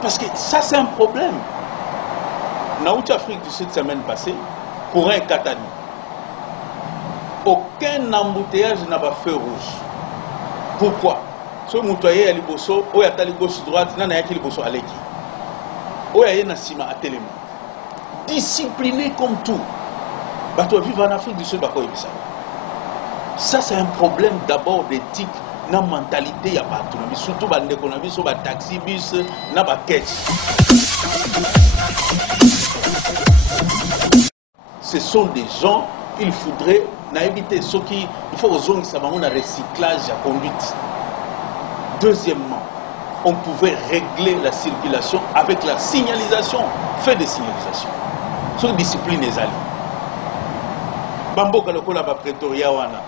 Parce que ça, c'est un problème. Dans l'Afrique du Sud, semaine passée, courant est Katani. Aucun embouteillage n'a pas feu rouge. Pourquoi? Ce moutoyer à Liboso, ou à Tali gauche-droite, il n'y a qui Liboso à l'équipe. Ou à Yenasima à Téléma. Discipliné comme tout. Bateau vivre en Afrique du Sud, ça, c'est un problème d'abord d'éthique. Na mentalité ya bato na surtout bande ko na biso ba taxi bus na ba caisse. Ce sont des gens, il faudrait éviter ce qui il faut aux hommes ça va un recyclage à conduite. Deuxièmement, on pouvait régler la circulation avec la signalisation, fait de signalisation. Sur discipline les alliés. Bambo kalokola ba Pretoria wana.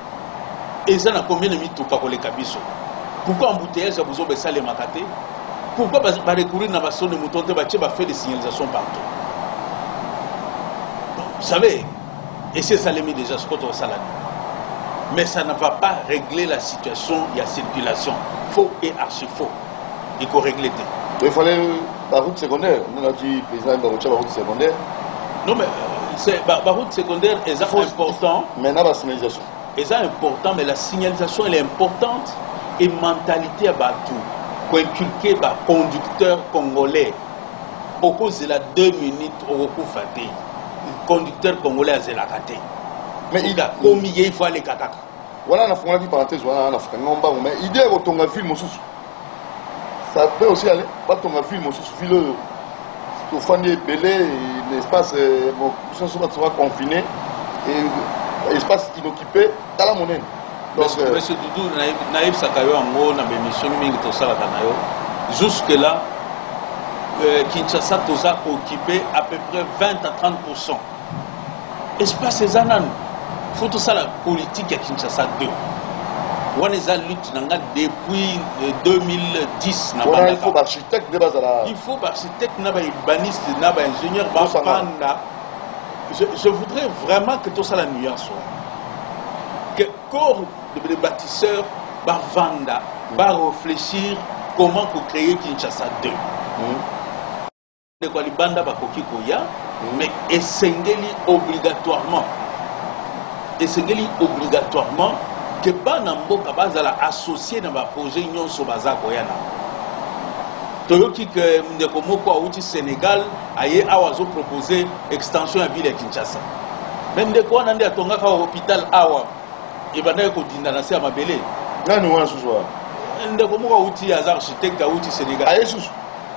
Et ça n'a combien de mythes pour les cabissos? Pourquoi embouteillage a besoin de ça les macatés? Pourquoi recourir dans la zone de mouton de faire des signalisations partout? Donc, vous savez, et c'est ça les mis déjà ce qu'on a. Mais ça ne va pas régler la situation, il y a circulation. Faux et archi faux. Il faut régler. Il fallait la route secondaire. On a dit président la route secondaire. Non mais la route secondaire est important. Mais il y a la signalisation. Et ça est important, mais la signalisation elle est importante et mentalité à Batou, qu'on inculquer par conducteur congolais. Au cause de la 2 minutes au recours faté, le conducteur congolais a zélakaté. Mais il faut aller kataka. Voilà, on a fait une parenthèse, voilà, on a fait un nombre, mais l'idée est que ton film aussi. Ça peut aussi aller, pas ton film aussi, ville, au fond des belés, l'espace, nous sommes confinés. Et espace inoccupé dans la monnaie. Monsieur Doudou, Naïf Sakayo Ango, na bémission mingi tosala kanayo. Jusque là, Kinshasa toza occupé à peu près 20 à 30%. Espace ezanan, faut tout ça la politique à Kinshasa 2. On les a lutté depuis 2010. Il faut architecte de base là. Il faut architecte, urbaniste, ingénieur, Je voudrais vraiment que tout ça la nuance soit. Que le corps de bâtisseurs va vendre, va réfléchir comment pour créer Kinshasa 2. De quoi les bandes va koya, mais essengeli obligatoirement. Essengeli obligatoirement que Banambo Kabazala associé dans le projet Union Sobaza Koyana. Toyoki que Mdekomoko a outil Sénégal aye awazo proposé extension à ville à Kinshasa. Même de quoi on a tonga ka hôpital awa et banaye ko dindanase à Mabélé. Nani wana suswa. Ndekomoko outil as architecte a outil Sénégal. Aye susu.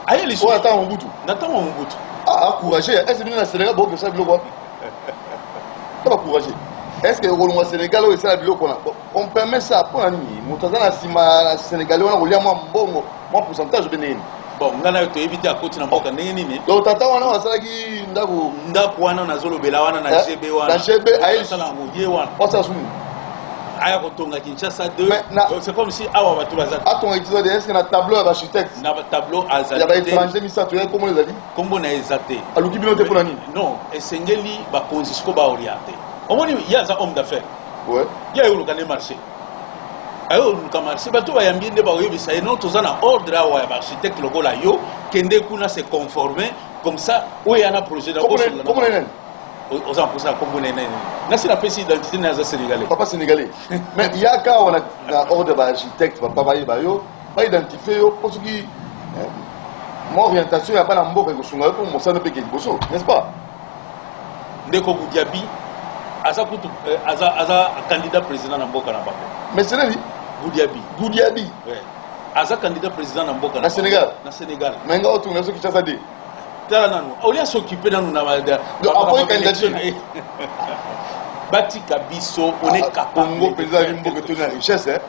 Aye les susu. Attends Mobutu. N'attends Mobutu. Ah encourager. Est-ce que nous na Sénégal bon que ça bilo pas encourager. Est-ce que au Sénégal ou ça bilo on permet ça pour la nuit. Mutazana sima Sénégalais on a roulé moi mbongo moi pourcentage de nini. Bon, on a évité à côté de la nini. Donc, tata, on a un ndaku. Ndaku, on a zolo belawana na GB wana. Na GB, aïe. On s'en souvient. Aya kotonga Kinshasa 2. C'est comme si awa va tout bazar. Attends, est-ce qu'il y a un tableau d'architecte? Na tableau azate. Il y a pas étranger mis ça, tu vois comment les a dit? Comment na azate? Aluki binote pour la nuit. Non, et sengeli ba konzisko ba orienté. Au moins il y a un homme d'affaires. Ouais. Il y a eu le marché. Alors, si tu as un bien de barrière, et non, tu as un ordre à l'architecte local là, qui kuna se conformer comme ça, où il y a un projet de comment aux emplois comme vous n'avez pas. C'est la petite identité dans Sénégalais. Papa sénégalais. Mais il y a quand on a un ordre d'architecte, papa pas identifié, parce que mon orientation, il n'y a pas d'ambour et que je suis pour mon sang de Pékin, n'est-ce pas? Ndeko Goudiabi, Aza candidat président d'Amboka Nabako. Mais c'est lui Goudiabi. Goudiabi. Oui. Aza candidat président d'Amboka Nabako. Sénégal. Na Sénégal. Mais on a ce qui s'est dit. On a s'occupé dans nous. Après candidature. batika biso on est capable Congo président limbo que la richesse hein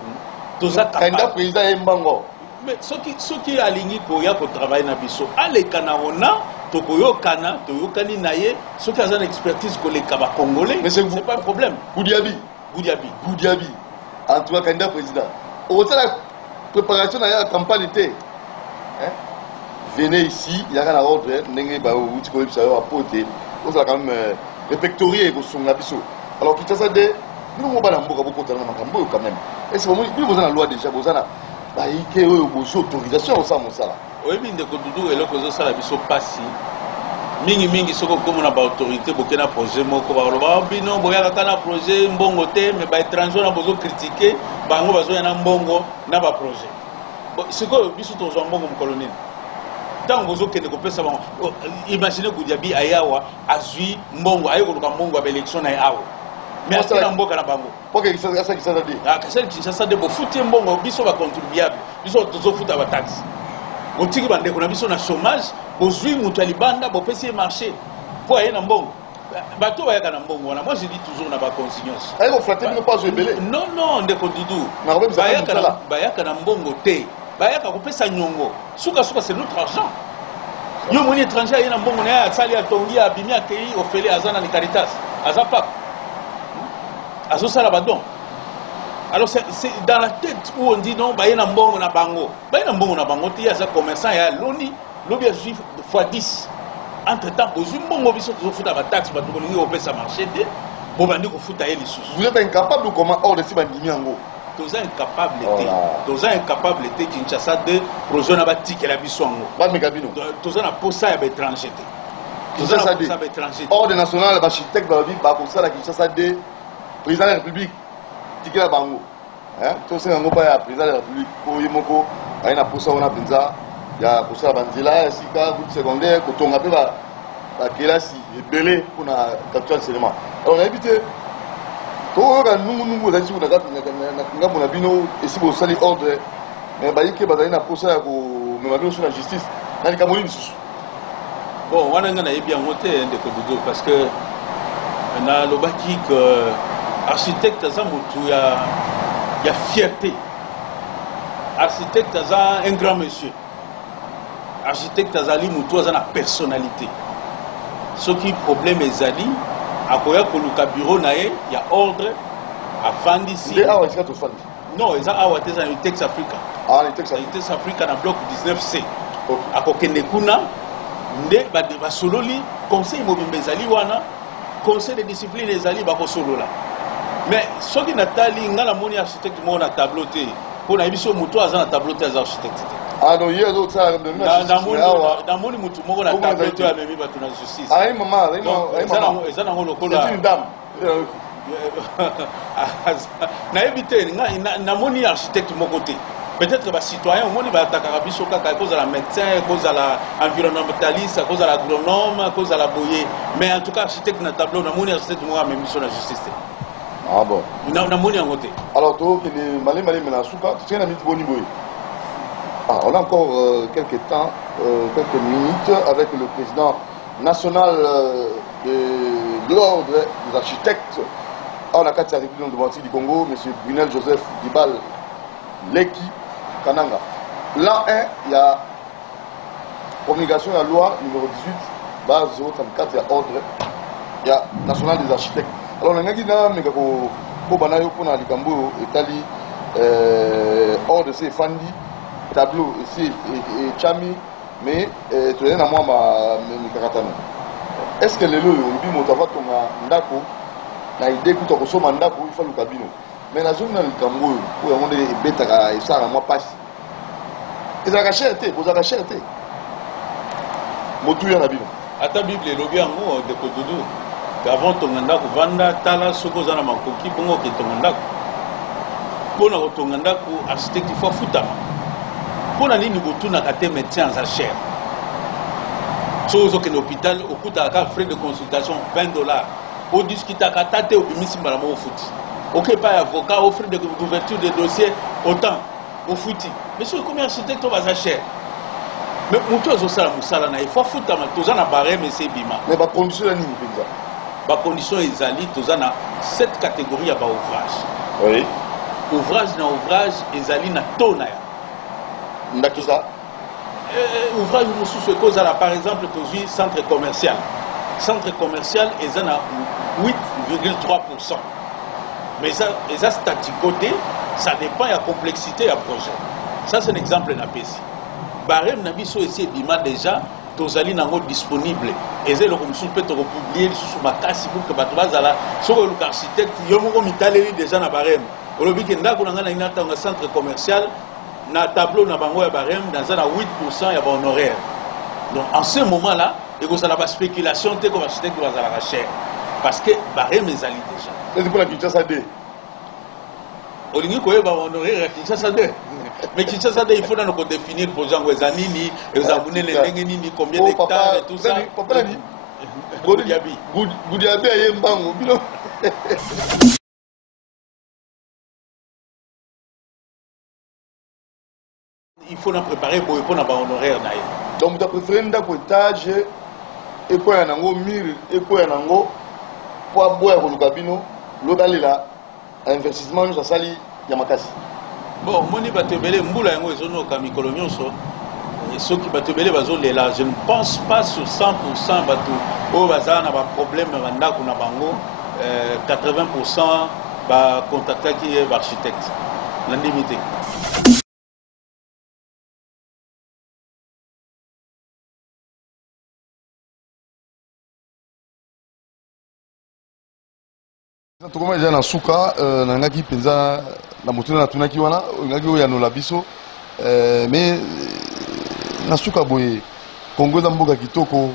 toza capable président embango mais ceux qui aligné ko ya ko travailler na biso aleka na ona tokoyokana toyokani na ye ceux qui ont une expertise ko les kaba congolais c'est pas un problème Goudiabi en tout cas candidat président au la préparation de la campagne était hein venez ici il y a un ordre ndenge ba uti ko bisa yo apoter on ça quand même répertorier ko songa biso alors tout ça de nous mo bala mboka boko tana makambo quand même et c'est vraiment vous avez la loi déjà vous avez ba ike oyo bo autorisation ça mon sala oyebi ndeko dudu eloko zo sala biso pasi mingi soko comme na ba autorité bokena projet moko ba loba bino boyaka kana projet mbongo te mais ba étranger na bozo critiquer bango bazo yana mbongo na ba projet siko biso to zo mbongo mkolonine tant bozo kende ko pesa bango imaginez Goudiabi ayawa azui mbongo ayo ko mbongo ba élection na awa mais atena mboka na bango pour que ça dit kasel Kinshasa de bo futi mbongo biso ba contribuable biso tozo futa ba taxe otiki bande ko na biso na chômage bozui mutu alibanda bopesi marché po aye na mbongo bato bayaka na mbongo wana moi je dis toujours na ba consignance ayo ko flatter ne pas belé non ndeko dudu bayaka na mbongo te bayaka kopesa nyongo suka c'est notre argent yo moni étranger aye na mbongo na asali atongi abimi akei ofele azana ni Caritas azapa azosala badon. Alors c'est dans la tête où on dit non, bah il y a un bon na bango, bah il y a un bon na bango, il y a un commerçant, il y a l'oni, l'obi a juif fois 10. Entre temps, aux bon biso to futa ba taxe, ba to lingi opé ça marché de, bo bandi ko futa les sous. Vous êtes incapable de comment hors de si bandimi yango. Toza incapable de Kinshasa de projet na ba tike la biso yango. Ba mekabino. Toza na posa ya ba étranger te. Toza na posa ba étranger. Hors de national ba architecte ba bi ba ko sala Kinshasa de président de la République. Tikela bango hein to se ngo ba ya président de la République ko yimoko aina posa ona penza ya posa banzila sika groupe secondaire ko tonga pe ba kelasi ebele kuna capitale cinéma alors éviter to ga nungu za siku na ngambo na bino esi bo sali ordre mais ba yike ba na posa ya ko me mabino sur la justice na likamoni bisusu bon wana ngana yebi yango te ndeko dudu parce que na lobaki que architecte aza mutu ya fierté. Architecte aza un grand monsieur. Architecte azali mutu aza na personnalité. Ce qui problème ezali akoya koluka bureau na ye ya ordre afandi si. De awa iska to fandi. Non, eza awa te za Tex Africa. Ah, Tex Africa na bloc 19C. Akokende kuna nde ba sololi conseil mobimba ezali wana conseil de discipline ezali ba ko solola. Mais ce qui Nathalie, ngala moni architecte mo na tableau te. Pour na biso mutu aza na tableau te aza architecte. Ah non, hier d'autres ça de na moni mutu mo na tableau te amemi ba tu na justice. Ah maman, ezana ngolo kola. C'est une dame. Na éviter na moni architecte mo côté. Peut-être que les citoyens, au monde, ils vont à cause de la médecin, à cause de l'environnementaliste, à cause de l'agronome, à cause de la boyer. Mais en tout cas, architecte dans le tableau, na moni architecte mo amemi sur la justice. Ah bon. Alors, on a encore quelques temps, quelques minutes avec le président national de l'ordre des architectes. On a quatre républiques de du Congo, M. Brunel Joseph Dibal Leki Kananga. Là, il y a promulgation de la loi numéro 18, base 034, il y a ordre, il y a national des architectes. Alors, on a dit que pour Likambo, Italie, hors de ces fandi, tableau, ici, et Chami, mais tu es dans moi, ma karatano. Est-ce que les lois, on dit, mon ndako, na idée que tu as reçu mandako, il faut le cabino. Mais la zone dans le Likambo, pour avoir des bêtes à ça, à moi passe. Et ça a cherté, vous avez cherté. Motu ya nabino. À ta Bible, le bien mot de Kodoudou. Avant ton ndako vanda tala soko zana makoki bongo ke ton ndako pona ko ton ndako architecte faut futama pona nini botuna ka te médecin za cher sozo ke l'hôpital okuta ka frais de consultation $20 au discuta ka tate obimisi mbala mo futi OK pas avocat au frais d'ouverture de dossier autant au futi mais sur combien architecte va za cher mais muto zo sala musala na il faut futama tozana barème c'est bima mais ba condition la nini penza condition ezali tozana cette catégorie ya ba ouvrage. Oui. Ouvrage na ouvrage ezali na tona ya. Ndakiza. Ouvrage mosusu ekozala par exemple tozwi centre commercial. Centre commercial ezana 8,3%. Mais ça staticoté, ça dépend de la complexité du projet. Ça c'est un exemple na pesi. Barème na biso ici bima déjà tozali nango disponible. Ezé le comme peut te republier sur ma casse pour que bato bazala sur le architecte yo moko mitaleli déjà na barème. Olobi ke ndako na ngana inata un centre commercial na tableau na bango ya barème dans 8% ya ba honoraire. Donc en ce moment-là, il y a la spéculation que l'architecte va la cher. Parce que barème ezali déjà. C'est pour la Kinshasa 2. Olingi koye ba honoraire ya Kinshasa 2. Mais Kinshasa 2 il faut nous définir le projet ngo ezanini, ezabune le ndenge nini, combien d'hectares et tout ça. Papa ni. Goudiabi aye mbango bilo. Il faut nous préparer pour répondre à ba honoraire na ye. Donc tu as préféré ndako étage et quoi nango mur et quoi nango pour boya ko lukabino lodalela investissement nous sali ya makasi. Bon, moni batebele mbula yango ezonoka mikolo nyonso. Et ceux qui batebele bazolela, je ne pense pas sur 100% bato o bazana na ba problème na ndako na bango 80% ba contacter qui est architecte. L'indemnité. Tokoma eza na suka na ngaki penza na motuna na tunaki wana ngaki oya no labiso mais na suka boye Congo za mboka kitoko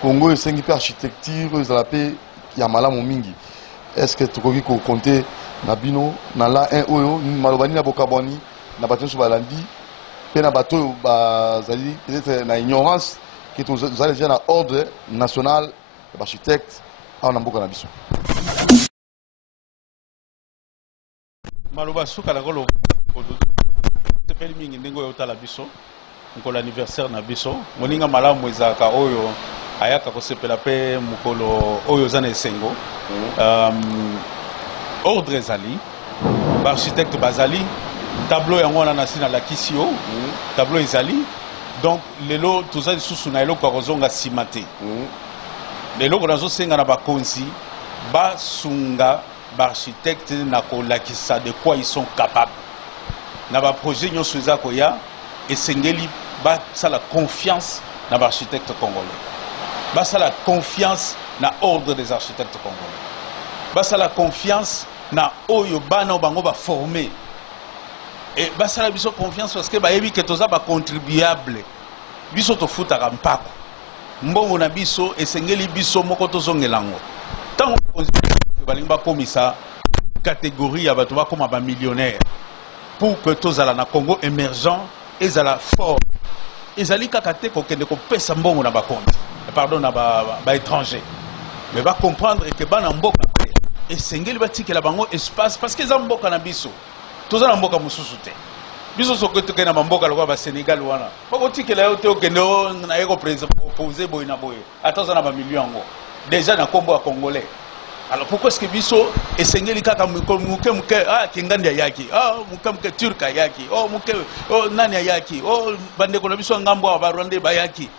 Congo esengi pe architecture ezala pe ya malamu mingi. Est-ce que tokoki ko compter na bino na la 1 oyo malobani na bokabwani na bato so balandi pe na bato bazali peut-être na ignorance que tozali déjà na ordre national d'architecte en mboka na biso. Maloba suka la golo sepeli mingi ndengo yo tala biso mukolo anniversaire na biso moninga malamu ezaka oyo ayaka ko sepela pe mukolo oyo zana esengo ordre ezali ba architecte bazali tableau yango na nasina la kisio tableau ezali donc lelo tozali susu na eloko kozonga simate lelo ko nazo senga na bakonzi ba sunga architectes na kolakisa de quoi ils sont capables na ba projet nyonso eza koya esengeli ba sala confiance na ba architecte congolais ba sala confiance na ordre des architectes congolais ba sala confiance na oyo bana bango ba former et ba sala biso confiance parce que ba yebi que toza ba contribuable biso to futaka mpako mbongo na biso esengeli biso moko tozongelango tango balimba komisa catégorie ya bato bakoma ba millionnaire pour que tozala na Congo émergent ezala fort ezali kaka te kokende kopesa mbongo na bakonzi pardon na ba étranger mais va comprendre que bana mboka esengeli batikela bango espace parce que eza mboka na biso tozala mboka mususu te biso soko te na mboka lokwa ba Sénégal wana bakotikela yo te okende na yeko proposer boy na boy atoza na ba million ngo déjà na kombo ya congolais. Alors pourquoi est-ce que biso esengeli kaka muke ah kingandi yaki ah muke turka yaki oh muke oh nani yaki oh bande ko biso ngambo ba Rwanda bayaki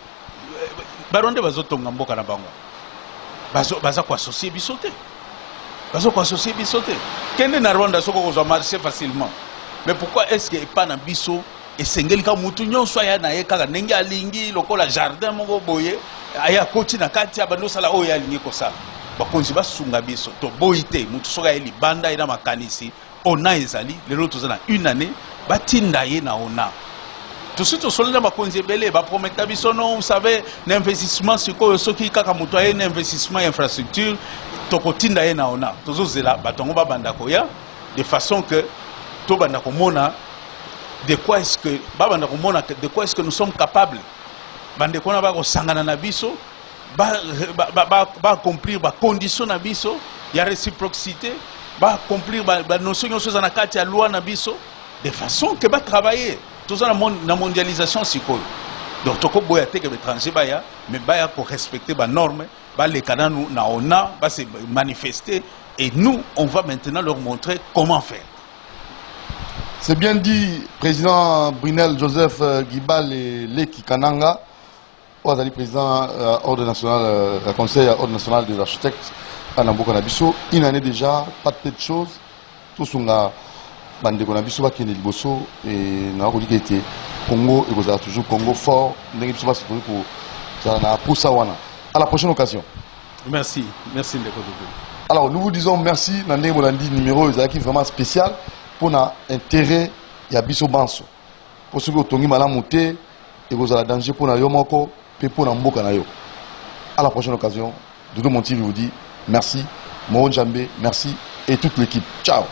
baronde bazotonga mboka na bango baza ko associer biso te kende na Rwanda soko ko marcher facilement mais pourquoi est-ce que pas na biso esengeli ka mutu nyonso ya na ye kaka ndenge alingi lokola jardin moko boye aya koti na kati abando sala oyo alingi ko sala bakonzi basunga biso to boite mutu soka eli banda ina makanisi ona ezali lelo tozana une année batinda ye na ona tout suite solena bakonzi ebele ba promettre biso non vous savez l'investissement siko soki kaka mutu aye na investissement infrastructure to kotinda ye na ona tozozela batongo babanda koya de façon que to banda komona de quoi est-ce que nous sommes capables bande kona ba ko sangana na biso accomplir les conditions na biso ya réciprocité accomplir les notions nyonso na kati ya loi na biso de façon que travailler tout ça na mondialisation sikoyo donc toko boya te que étranger baya mais baya ko respecter ba normes les canaux on a se manifester et nous on va maintenant leur montrer comment faire. C'est bien dit, président Brunel Joseph Guibal et Leki Kananga, président ordre national, conseil ordre national des architectes à Namboka Nabiso. Une année déjà, pas de petites choses. Tout ce qu'on a bandé qu'on a biso qui est Liboso et n'a pas dit que Congo et vous avez toujours Congo fort. Pour ça, à la prochaine occasion. Merci, merci Ndeko. Alors nous vous disons merci. Nandé Molandi numéro qui est vraiment spécial pour l'intérêt ya biso banso. Pour ceux qui ont tongi malamuté et vous avez danger pour na yomoko et pour na mboka na yo. À la prochaine occasion. Doudou Monti vous dit merci. Moron Djambé, merci et toute l'équipe. Ciao.